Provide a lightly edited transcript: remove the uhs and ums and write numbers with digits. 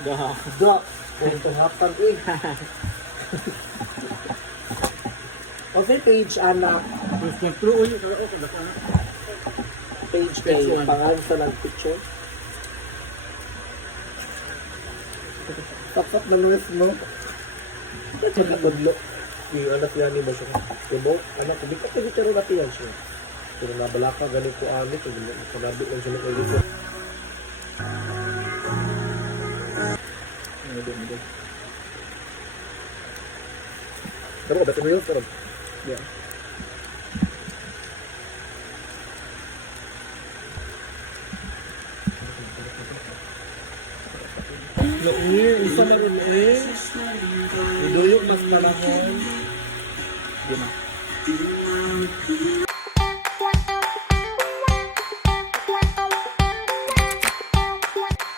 Da. Itong hapag eh. Okay, page anak. Page kayo. Pangalan sa lang picture. Tapat na nurse mo. Pagkakadlo. Yung anak yan ni Boso. Diba? Anak, hindi ka pagkakaro natin yan siya. Kung nabala ka, ganun ko amit. Kung nabi lang siya ng ulit. Pero ba ito mo yun? Pero, yeah. Isa na rin eh. Iduyok mas panahon. Di na.